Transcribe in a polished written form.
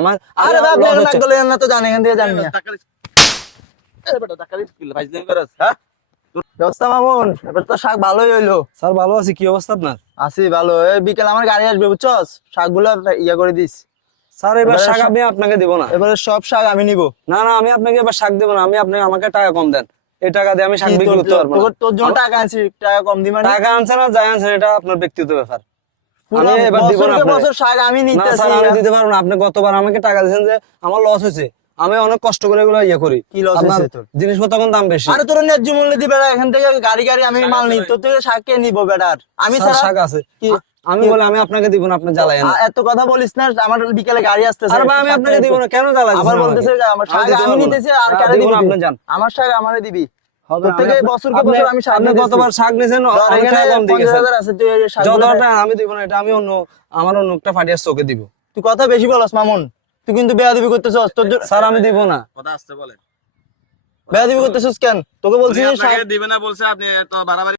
আমার আরে বাপ রে না গলে না তো জানি এখান থেকে জানি না ব্যবস্থা মামুন এবার তো শাক ভালোই হইলো। স্যার ভালো আছি, কি অবস্থা আপনার? আছি ভালো। এই বিকেল আমার গাড়ি আসবে বুঝছস, শাকগুলো ইয়া করে দিস। স্যার এবার শাক আমি আপনাকে দিব না। এবারে সব শাক আমি নিব। না না, আমি আপনাকে এবার শাক দেব না। আমাকে টাকা কম দেন। এই টাকা দিয়ে আমি শাক বিক্রি করতে পারবো না। তোর জন্য টাকা আনছি, টাকা কম দিবা না। টাকা আনছেন আর যাই আনছেন এটা আপনার ব্যক্তিগত ব্যাপার। আমি এবার দিব না আপনাকে। বছর শাক আমি না নিতেছি। স্যার আমি দিতে পারবো না। আপনি গতবার আমাকে টাকা দিয়েছেন যে আমার লস হয়েছে, আমি অনেক কষ্ট করে এগুলো ইয়ে করি। কি লস হয়েছে তোর? জিনিসপত্র এখন দাম বেশি। আরে তোর ন্যায্য মূল্য দিবে না, এখান থেকে গাড়ি আমি মাল নিই, তোর থেকে শাক কে নিবো বেটার? আমি স্যার ছাড়া শাক আছে কি আমি বলে আমি আপনাকে দিব না, আপনি জ্বালায়েন না। এত কথা বলিস না, আমার বিকেলে গাড়ি আসতেছে। আরে ভাই আমি আপনাকে দিব না, কেন জ্বালাচ্ছেন? আবার বলতেছে আমার শাক আমি নিতেছি আর কারে দিবি? আপনি জান আমার শাক আমারে দিবি। হবে তোর থেকে বছরকে বছর আমি শাক আপনি নিতেছি। গতবার শাক নিয়েছেন অনেক টাকা কম দিয়ে গেছেন। 50,000 আছে, তুই এই শাক যতটা আমি দিব না, এটা আমি আমার অন্য একটা ফাটিয়ার চোখে দিব। তুই কথা বেশি বলস মামুন, তুই কিন্তু বেয়াদবি করতেছস। তোর স্যার আমি দিব না। কথা আসতে বলেন। বেয়াদবি করতেছস কেন? তোকে বলছি যে আপনাকে দিবে না বলছে, আপনি তো বাড়াবাড়ি